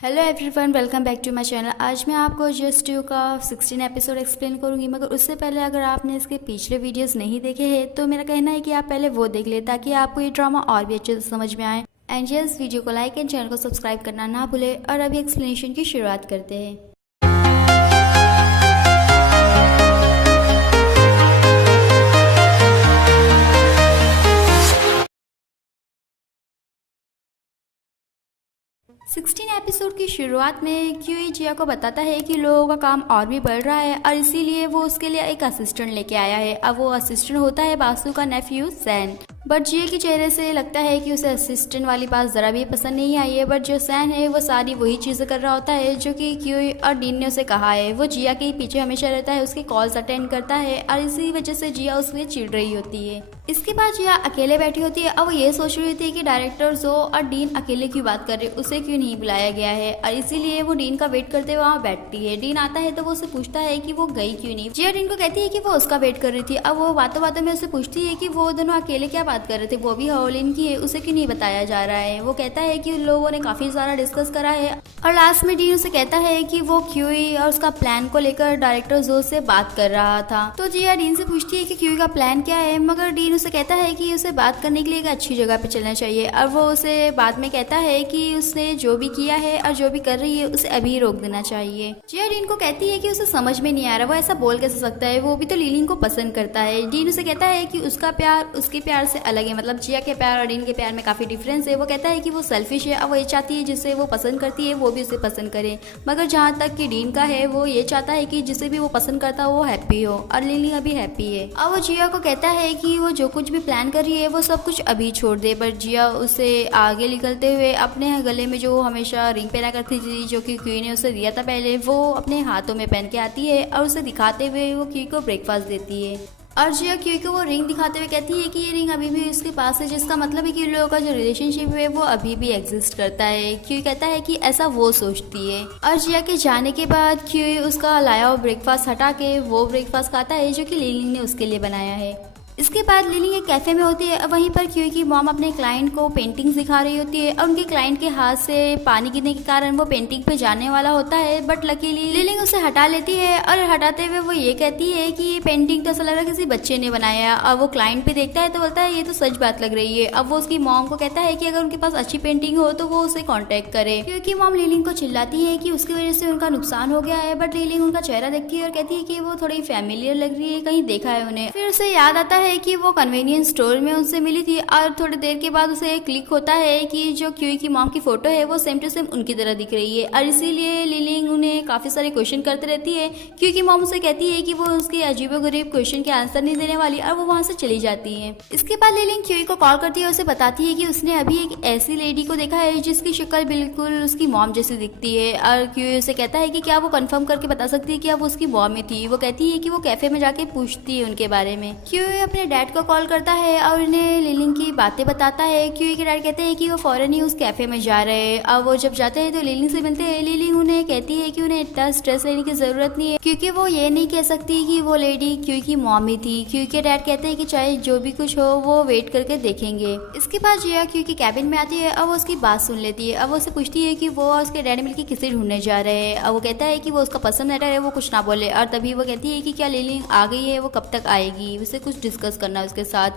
Hello everyone, welcome back to my channel. आज मैं आपको जस्ट यू का 16 एपिसोड एक्सप्लेन करूंगी, मगर उससे पहले अगर आपने इसके पिछले वीडियोस नहीं देखे हैं तो मेरा कहना है कि आप पहले वो देख लें ताकि आपको ये ड्रामा और भी अच्छे से समझ में आए। एंड यस, वीडियो को लाइक एंड चैनल को सब्सक्राइब करना ना भूले। और अभी एक्सप्लेनेशन की शुरुआत करते हैं। 16 एपिसोड की शुरुआत में क्यूई जिया को बताता है कि लोगों का काम और भी बढ़ रहा है और इसीलिए वो उसके लिए एक असिस्टेंट लेके आया है। अब वो असिस्टेंट होता है बासु का नेफ्यू सैन। बट जिया के चेहरे से लगता है कि उसे असिस्टेंट वाली बात जरा भी पसंद नहीं आई है। बट जो सैन है वो सारी वही चीजें कर रहा होता है जो कि क्यूई और डीन ने उसे कहा है। वो जिया के पीछे हमेशा रहता है, उसके कॉल्स अटेंड करता है और इसी वजह से जिया उसके चिढ़ रही होती है। इसके बाद जिया अकेले बैठी होती है और वो ये सोच रही थी कि डायरेक्टर जो और डीन अकेले क्यों बात कर रहे, उसे क्यों नहीं बुलाया गया है। और इसीलिए वो डीन का वेट करते हुए वहाँ बैठती है। डीन आता है तो वो उसे पूछता है कि वो गई क्यों नहीं। जिया डीन को कहती है कि वो उसका वेट कर रही थी। अब वो बातों बातों में उसे पूछती है कि वो दोनों अकेले क्या बात कर रहे थे, वो भी हाओलिन की है, उसे क्यों नहीं बताया जा रहा है। वो कहता है कि उन लोगों ने काफी सारा डिस्कस करा है। और लास्ट में डीन उसे कहता है कि वो क्यूई और उसका प्लान को लेकर डायरेक्टर जो से बात कर रहा था। तो जिया डीन से पूछती है कि क्यूई का प्लान क्या है, मगर डीन उसे कहता है कि उसे बात करने के लिए एक अच्छी जगह पे चलना चाहिए। और वो उसे बाद में कहता है कि उसने जो भी किया है और जो भी कर रही है उसे अभी रोक देना चाहिए। जिया डीन को कहती है कि उसे समझ में नहीं आ रहा वो ऐसा बोल कैसे सकता है, वो भी तो लिलिंग को पसंद करता है। डीन उसे कहता है कि उसका प्यार उसके प्यार से अलग है, मतलब जिया के प्यार और डीन के प्यार में काफी डिफरेंस है। वो कहता है कि वो सेल्फिश है और वो ये चाहती है जिसे वो पसंद करती है वो भी उसे पसंद करे। मगर जहाँ तक कि डीन का है, वो ये चाहता है कि जिसे भी वो पसंद करता है वो हैप्पी हो, और लिलिंग अभी हैप्पी है। और वो जिया को कहता है कि वो जो कुछ भी प्लान कर रही है वो सब कुछ अभी छोड़ दे। बट जिया उसे आगे निकलते हुए अपने गले में जो हमेशा रिंग पहना करती थी जो कि क्यूई ने उसे दिया था पहले, वो अपने हाथों में पहन के आती है और उसे दिखाते हुए वो क्यूई को ब्रेकफास्ट देती है। और जिया क्यूई को वो रिंग दिखाते हुए कहती है कि ये रिंग अभी भी उसके पास है, जिसका मतलब है कि उन लोगों का जो रिलेशनशिप है वो अभी भी एग्जिस्ट करता है। क्यूई कहता है कि ऐसा वो सोचती है। और जिया के जाने के बाद क्यूई उसका लाया हुआ ब्रेकफास्ट हटा के वो ब्रेकफास्ट खाता है जो कि लिलिंग ने उसके लिए बनाया है। इसके बाद लिलिंग एक कैफे में होती है। वहीं पर क्यूई की मॉम अपने क्लाइंट को पेंटिंग सिखा रही होती है और उनके क्लाइंट के हाथ से पानी गिरने के कारण वो पेंटिंग पे जाने वाला होता है। बट लकीली लिलिंग उसे हटा लेती है और हटाते हुए वो ये कहती है कि ये पेंटिंग तो ऐसा लग रहा है किसी बच्चे ने बनाया। और वो क्लाइंट पे देखता है तो बोलता है ये तो सच बात लग रही है। अब वो उसकी मॉम को कहता है कि अगर उनके पास अच्छी पेंटिंग हो तो वो उसे कॉन्टेक्ट करे, क्योंकि मॉम लिलिंग को चिल्लाती है कि उसकी वजह से उनका नुकसान हो गया है। बट लिलिंग उनका चेहरा देखती है और कहती है कि वो थोड़ी फैमिलियर लग रही है, कहीं देखा है उन्हें। फिर उसे याद आता है कि वो कन्वेनियंस स्टोर में उनसे मिली थी। और थोड़ी देर के बाद उसे क्लिक होता है कि जो क्यूई की मॉम की फोटो है वो सेम टू सेम उनकी तरह दिख रही है। और इसीलिए लिलिंग उन्हें काफी सारे क्वेश्चन करते रहती है, क्योंकि मॉम उसे कहती है कि वो उसके अजीबोगरीब क्वेश्चन के आंसर नहीं देने वाली, और वो वहां से चली जाती है। इसके बाद लिलिंग क्यूई को कॉल करती है, उसे बताती है कि उसने अभी एक ऐसी लेडी को देखा है जिसकी शक्ल बिल्कुल उसकी मॉम जैसी दिखती है। और क्यूई उसे कहता है कि क्या वो कंफर्म करके बता सकती है कि अब उसकी मॉम ही थी। वो कहती है कि वो कैफे में जाके पूछती है उनके बारे में। क्यूई अपने डैड को कॉल करता है और उन्हें लिलिंग की बातें बताता है। क्यूई के डैड कहते हैं कि वो फौरन ही उस कैफे में जा रहे हैं। अब वो जब जाते हैं तो लिलिंग से मिलते हैं। लिलिंग उन्हें कहती है कि उन्हें इतना स्ट्रेस लेने की जरूरत नहीं है, क्योंकि वो ये नहीं कह सकती कि वो लेडी क्यूई की मॉम ही थी। क्यूई के डैड कहते हैं कि चाहे जो भी कुछ हो वो वेट करके देखेंगे। इसके बाद जिया क्यूई के कैबिन में आती है और वो उसकी बात सुन लेती है। अब वो उससे पूछती है कि वो और उसके डैड मिलकर किसे ढूंढने जा रहे हैं। अब वो कहता है कि वो उसका पसंद मैटर है, वो कुछ ना बोले। और तभी वो कहती है कि क्या लिलिंग आ गई है, वो कब तक आएगी, उसे कुछ डिस्कस करना है उसके साथ।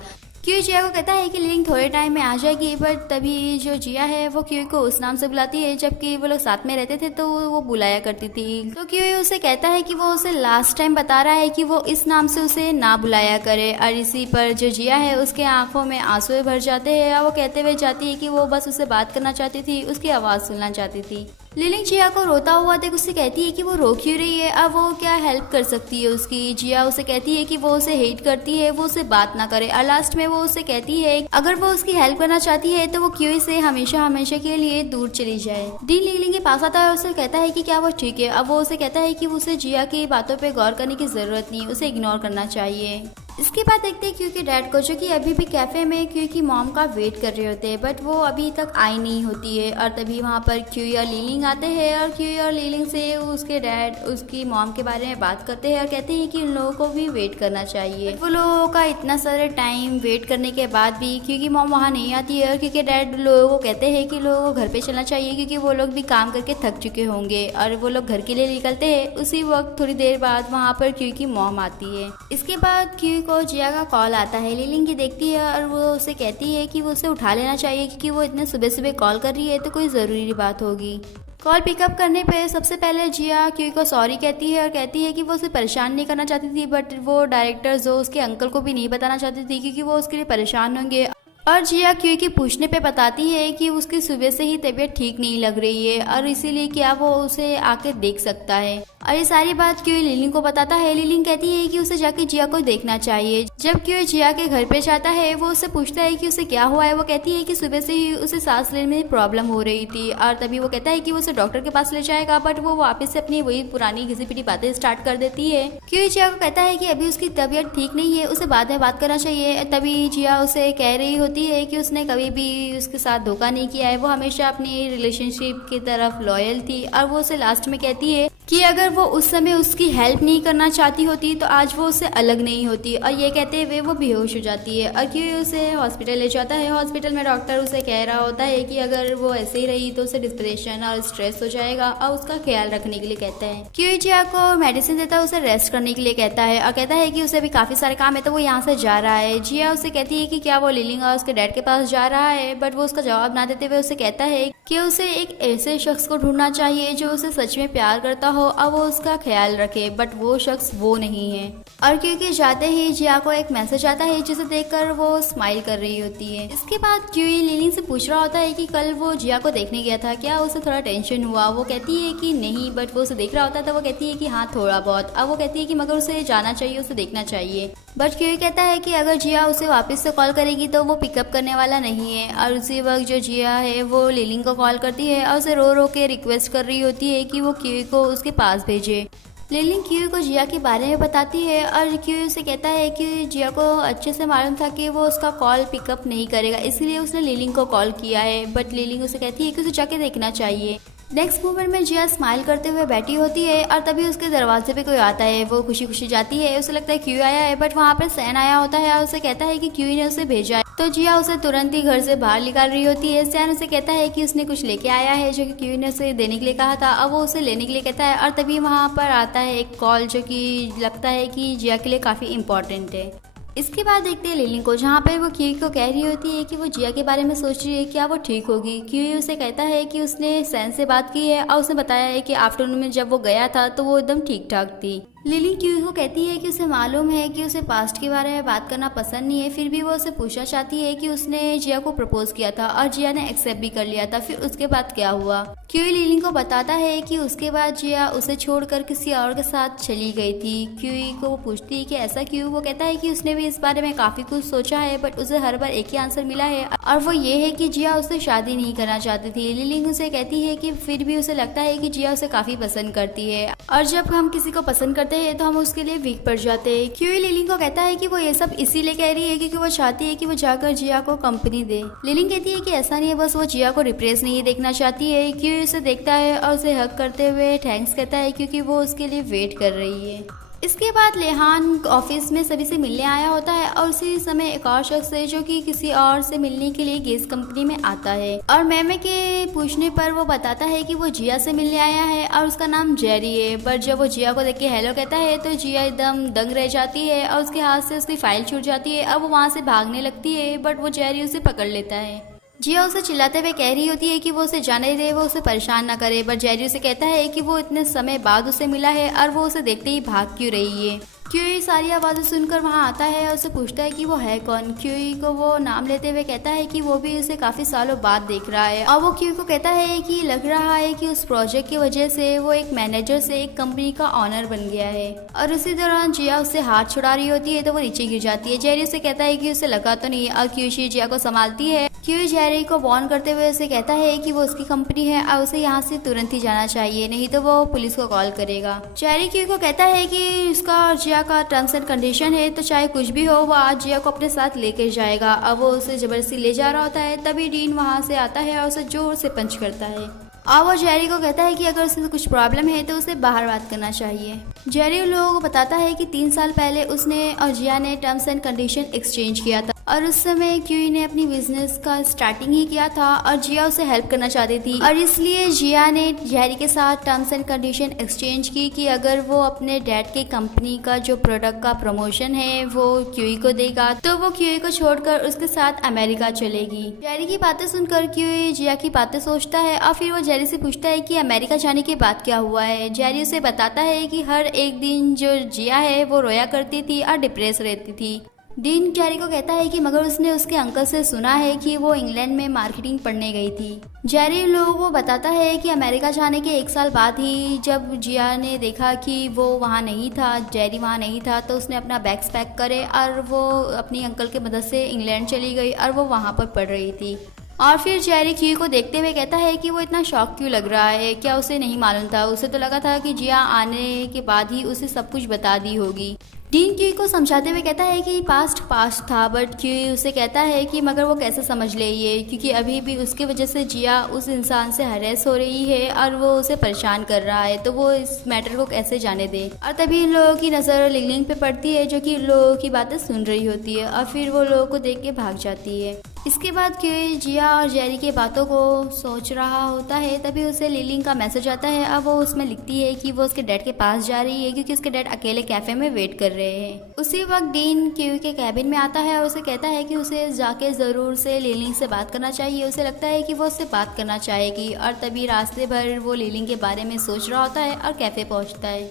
क्यूई जिया को कहता है कि लिलिंग थोड़े टाइम में आ जाएगी। बट तभी जो जिया है वो क्यूई को उस नाम से बुलाती है, जबकि वो लोग साथ में रहते थे तो वो बुलाया करती थी। तो क्यूई उसे कहता है कि वो उसे लास्ट टाइम बता रहा है कि वो इस नाम से उसे ना बुलाया करे। और इसी पर जो जिया है उसके आंखों में आंसू भर जाते हैं और वो कहते हुए जाती है कि वो बस उससे बात करना चाहती थी, उसकी आवाज़ सुनना चाहती थी। लिलिंग जिया को रोता हुआ देख उससे कहती है कि वो रो क्यों रही है, अब वो क्या हेल्प कर सकती है उसकी। जिया उसे कहती है कि वो उसे हेट करती है, वो उसे बात ना करे। और लास्ट में वो उसे कहती है अगर वो उसकी हेल्प करना चाहती है तो वो क्यूई से हमेशा हमेशा के लिए दूर चली जाए। डीन लिलिंग के पास आता है और उसे कहता है कि क्या वो ठीक है। अब वो उसे कहता है कि उसे जिया की बातों पर गौर करने की जरूरत नहीं, उसे इग्नोर करना चाहिए। इसके बाद देखते हैं क्यू के डैड को, जो कि अभी भी कैफे में क्यू की मॉम का वेट कर रहे होते हैं, बट वो अभी तक आई नहीं होती है। और तभी वहाँ पर क्यू और लीलिंग आते हैं और क्यू और लीलिंग से उसके डैड उसकी मॉम के बारे में बात करते हैं और कहते हैं कि उन लोगों को भी वेट करना चाहिए। वो लोगों का इतना सारे टाइम वेट करने के बाद भी क्यू की मॉम वहाँ नहीं आती है और क्यू के डैड लोगों को कहते हैं कि लोगों को घर पे चलना चाहिए, क्योंकि वो लोग भी काम करके थक चुके होंगे। और वो लोग घर के लिए निकलते हैं। उसी वक्त थोड़ी देर बाद वहाँ पर क्यू की मॉम आती है। इसके बाद क्यू को जिया का कॉल आता है। लीलिंग की देखती है और वो उसे कहती है कि वो उसे उठा लेना चाहिए, क्योंकि वो इतने सुबह सुबह कॉल कर रही है तो कोई ज़रूरी बात होगी। कॉल पिकअप करने पे सबसे पहले जिया क्यू को सॉरी कहती है और कहती है कि वो उसे परेशान नहीं करना चाहती थी, बट वो डायरेक्टर जो उसके अंकल को भी नहीं बताना चाहती थी, क्योंकि वो उसके लिए परेशान होंगे। और जिया क्यू के पूछने पे बताती है कि उसकी सुबह से ही तबीयत ठीक नहीं लग रही है और इसीलिए क्या वो उसे आके देख सकता है। और ये सारी बात क्यू लीलिंग को बताता है। लीलिंग कहती है कि उसे जाके जिया को देखना चाहिए। जब क्यू जिया के घर पे जाता है, वो उससे पूछता है कि उसे क्या हुआ है। वो कहती है कि सुबह से ही उसे सांस लेने में प्रॉब्लम हो रही थी। और तभी वो कहता है कि वो उसे डॉक्टर के पास ले जाएगा, बट वो वापस से अपनी वही पुरानी घिसी पिटी बातें स्टार्ट कर देती है। क्यू जिया को कहता है कि अभी उसकी तबीयत ठीक नहीं है, उसे बाद में बात करना चाहिए। तभी जिया उसे कह रही होती है कि उसने कभी भी उसके साथ धोखा नहीं किया है, वो हमेशा अपनी रिलेशनशिप की तरफ लॉयल थी। और वो उसे लास्ट में कहती है कि अगर वो उस समय उसकी हेल्प नहीं करना चाहती होती तो आज वो उससे अलग नहीं होती। और ये कहते हुए वो बेहोश हो जाती है और क्यू उसे हॉस्पिटल ले जाता है। हॉस्पिटल में डॉक्टर उसे कह रहा होता है कि अगर वो ऐसे ही रही तो उसे डिप्रेशन और स्ट्रेस हो जाएगा और उसका ख्याल रखने के लिए कहते हैं। क्यू जिया को मेडिसिन देता है, उसे रेस्ट करने के लिए कहता है और कहता है कि उसे भी काफी सारे काम है तो वो यहाँ से जा रहा है। जिया उसे कहती है कि क्या वो लीलिंग और उसके डैड के पास जा रहा है, बट वो उसका जवाब ना देते हुए उसे कहता है कि उसे एक ऐसे शख्स को ढूंढना चाहिए जो उसे सच में प्यार करता हो और वो उसका ख्याल रखे, बट वो शख्स वो नहीं है। और क्योंकि जाते ही जिया को एक मैसेज आता है जिसे देखकर वो स्माइल कर रही होती है। इसके बाद क्यू लीलिंग से पूछ रहा होता है कि कल वो जिया को देखने गया था, क्या उसे थोड़ा टेंशन हुआ। वो कहती है कि नहीं, बट वो उसे देख रहा होता है तो वो कहती है कि हाँ थोड़ा बहुत। अब वो कहती है कि मगर उसे जाना चाहिए, उसे देखना चाहिए। बट क्यू कहता है कि अगर जिया उसे वापस से कॉल करेगी तो वो पिकअप करने वाला नहीं है। और उसी वक्त जो जिया है वो लीलिंग को कॉल करती है और उसे रो रो के रिक्वेस्ट कर रही होती है कि वो क्यू को उसके पास भेजे। लीलिंग क्यू को जिया के बारे में बताती है और क्यू से कहता है कि जिया को अच्छे से मालूम था कि वो उसका कॉल पिकअप नहीं करेगा, इसलिए उसने लीलिंग को कॉल किया है। बट लीलिंग उसे कहती है कि उसे जाके देखना चाहिए। नेक्स्ट मोमेंट में जिया स्माइल करते हुए बैठी होती है और तभी उसके दरवाजे पे कोई आता है। वो खुशी खुशी जाती है, उसे लगता है क्यू आया है, बट वहाँ पे सैन आया होता है और उसे कहता है कि क्यू ने उसे भेजा है। तो जिया उसे तुरंत ही घर से बाहर निकाल रही होती है। सैन उसे कहता है कि उसने कुछ लेके आया है जो कि क्यू ने उसे देने के लिए कहा था। अब वो उसे लेने के लिए कहता है और तभी वहाँ पर आता है एक कॉल जो कि लगता है कि जिया के लिए काफ़ी इंपॉर्टेंट है। इसके बाद देखते हैं लीलिंग को, जहाँ पे वो क्यू को कह रही होती है कि वो जिया के बारे में सोच रही है क्या वो ठीक होगी। क्यू उसे कहता है कि उसने सैन से बात की है और उसने बताया है कि आफ्टरनून में जब वो गया था तो वो एकदम ठीक ठाक थी। लिली क्यू को कहती है कि उसे मालूम है कि उसे पास्ट के बारे में बात करना पसंद नहीं है, फिर भी वो उसे पूछना चाहती है कि उसने जिया को प्रपोज किया था और जिया ने एक्सेप्ट भी कर लिया था, फिर उसके बाद क्या हुआ। क्यू लिली को बताता है कि उसके बाद जिया उसे छोड़कर किसी और के साथ चली गई थी। क्यू को वो पूछती है कि ऐसा क्यों। वो कहता है कि उसने भी इस बारे में काफी कुछ सोचा है, बट उसे हर बार एक ही आंसर मिला है और वो ये है कि जिया उससे शादी नहीं करना चाहती थी। लिली उसे कहती है कि फिर भी उसे लगता है कि जिया उसे काफी पसंद करती है और जब हम किसी को पसंद करते हैं तो हम उसके लिए वीक पड़ जाते हैं। क्यू लिली को कहता है कि वो ये सब इसीलिए कह रही है क्योंकि वो चाहती है कि वो जाकर जिया को कंपनी दे। लिली कहती है कि ऐसा नहीं है, बस वो जिया को रिप्रेस नहीं देखना चाहती है। क्यू उसे देखता है और उसे हक करते हुए थैंक्स कहता है क्योंकि वो उसके लिए वेट कर रही है। इसके बाद लेहान ऑफिस में सभी से मिलने आया होता है और उसी समय एक और शख्स है जो कि किसी और से मिलने के लिए गैस कंपनी में आता है और मैमे के पूछने पर वो बताता है कि वो जिया से मिलने आया है और उसका नाम जेरी है। बट जब वो जिया को देख के हेलो कहता है तो जिया एकदम दंग रह जाती है और उसके हाथ से उसकी फाइल छूट जाती है और वो वहाँ से भागने लगती है, बट वो जेरी उसे पकड़ लेता है। जिया उसे चिल्लाते हुए कह रही होती है कि वो उसे जाने दे, वो उसे परेशान ना करे, बट जेरी उसे कहता है कि वो इतने समय बाद उसे मिला है और वो उसे देखते ही भाग क्यों रही है। क्यूई सारी आवाज़ें सुनकर वहाँ आता है और उसे पूछता है कि वो है कौन। क्यूई को वो नाम लेते हुए कहता है कि वो भी उसे काफ़ी सालों बाद देख रहा है और वो क्यूई को कहता है कि लग रहा है कि उस प्रोजेक्ट की वजह से वो एक मैनेजर से एक कंपनी का ऑनर बन गया है। और उसी दौरान जिया उससे हाथ छुड़ा रही होती है तो वो नीचे गिर जाती है। जेरी उसे कहता है कि उसे लगा तो नहीं और क्यूशी जिया को संभालती है क्यूई जेरी को वार्न करते हुए उसे कहता है कि वो उसकी कंपनी है और उसे यहाँ से तुरंत ही जाना चाहिए, नहीं तो वो पुलिस को कॉल करेगा। जेरी क्यूई को कहता है कि उसका और जिया का टर्म्स एंड कंडीशन है, तो चाहे कुछ भी हो वो आज जिया को अपने साथ लेकर जाएगा। अब वो उसे जबरदस्ती ले जा रहा होता है, तभी डीन वहाँ से आता है और उसे जोर से पंच करता है और वो जेरी को कहता है कि अगर उसे कुछ प्रॉब्लम है तो उसे बाहर बात करना चाहिए। जेरी उन लोगों को बताता है कि 3 साल पहले उसने और जिया ने टर्म्स एंड कंडीशन एक्सचेंज किया था और उस समय क्यूई ने अपनी बिजनेस का स्टार्टिंग ही किया था और जिया उसे हेल्प करना चाहती थी और इसलिए जिया ने जेरी के साथ टर्म्स एंड कंडीशन एक्सचेंज की कि अगर वो अपने डैड के कंपनी का जो प्रोडक्ट का प्रमोशन है वो क्यूई को देगा तो वो क्यूई को छोड़कर उसके साथ अमेरिका चलेगी। जेरी की बातें सुनकर क्यूई जिया की बातें सोचता है और फिर वो जेरी से पूछता है कि अमेरिका जाने के बाद क्या हुआ है। जेरी उसे बताता है कि हर एक दिन जो जिया है वो रोया करती थी और डिप्रेस रहती थी। डीन जेरी को कहता है कि मगर उसने उसके अंकल से सुना है कि वो इंग्लैंड में मार्केटिंग पढ़ने गई थी। जेरी लोगों को बताता है कि अमेरिका जाने के 1 साल बाद ही जब जिया ने देखा कि वो वहाँ नहीं था, जेरी वहाँ नहीं था, तो उसने अपना बैग्स पैक करे और वो अपनी अंकल के मदद से इंग्लैंड चली गई और वो वहाँ पर पढ़ रही थी। और फिर जेरी क्यूई को देखते हुए कहता है कि वो इतना शॉक क्यों लग रहा है, क्या उसे नहीं मालूम था? उसे तो लगा था कि जिया आने के बाद ही उसे सब कुछ बता दी होगी। डीन क्यूई को समझाते हुए कहता है कि पास्ट था, बट क्यूई उसे कहता है कि मगर वो कैसे समझ ले ये, क्योंकि अभी भी उसकी वजह से जिया उस इंसान से हरेस हो रही है और वो उसे परेशान कर रहा है, तो वो इस मैटर को कैसे जाने दे। और तभी इन लोगों की नज़र लिंगलिंग पे पड़ती है जो कि लोगों की बातें सुन रही होती है और फिर वो लोगों को देख के भाग जाती है। इसके बाद क्यूई जिया और जेरी की बातों को सोच रहा होता है, तभी उसे लिंगलिंग का मैसेज आता है। अब वो उसमें लिखती है कि वो उसके डैड के पास जा रही है क्योंकि उसके डैड अकेले कैफे में वेट कर रहे हैं। उसी वक्त डीन क्यूई के कैबिन में आता है और उसे कहता है कि उसे जाके ज़रूर से लिंगलिंग से बात करना चाहिए। उसे लगता है कि वो उससे बात करना चाहेगी और तभी रास्ते भर वो लिंगलिंग के बारे में सोच रहा होता है और कैफे पहुँचता है।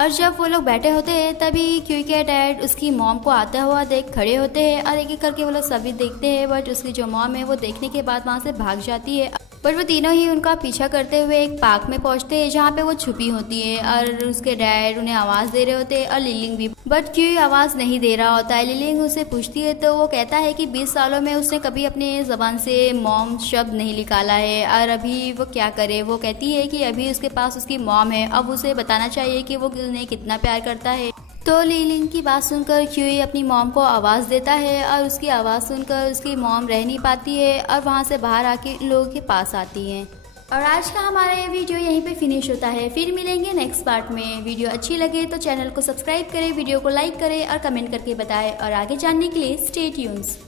और जब वो लोग बैठे होते हैं तभी क्यूई के डैड उसकी मॉम को आता हुआ देख खड़े होते हैं और एक एक करके वो लोग सभी देखते हैं, बट उसकी जो मॉम है वो देखने के बाद वहाँ से भाग जाती है। बट वो तीनों ही उनका पीछा करते हुए एक पार्क में पहुंचते हैं जहाँ पे वो छुपी होती है और उसके डैड उन्हें आवाज़ दे रहे होते हैं और लिंगलिंग भी, बट क्यूई आवाज़ नहीं दे रहा होता है। लिंगलिंग उसे पूछती है तो वो कहता है कि 20 सालों में उसने कभी अपने ज़बान से मॉम शब्द नहीं निकाला है और अभी वो क्या करे। वो कहती है कि अभी उसके पास उसकी मॉम है, अब उसे बताना चाहिए कि वो उन्हें कितना प्यार करता है। तो लिंगलिंग की बात सुनकर क्यूई अपनी मॉम को आवाज़ देता है और उसकी आवाज़ सुनकर उसकी मॉम रह नहीं पाती है और वहाँ से बाहर आके लोगों के पास आती है। और आज का हमारा ये वीडियो यहीं पे फिनिश होता है। फिर मिलेंगे नेक्स्ट पार्ट में। वीडियो अच्छी लगे तो चैनल को सब्सक्राइब करें, वीडियो को लाइक करें और कमेंट करके बताएं और आगे जानने के लिए स्टे ट्यून्स।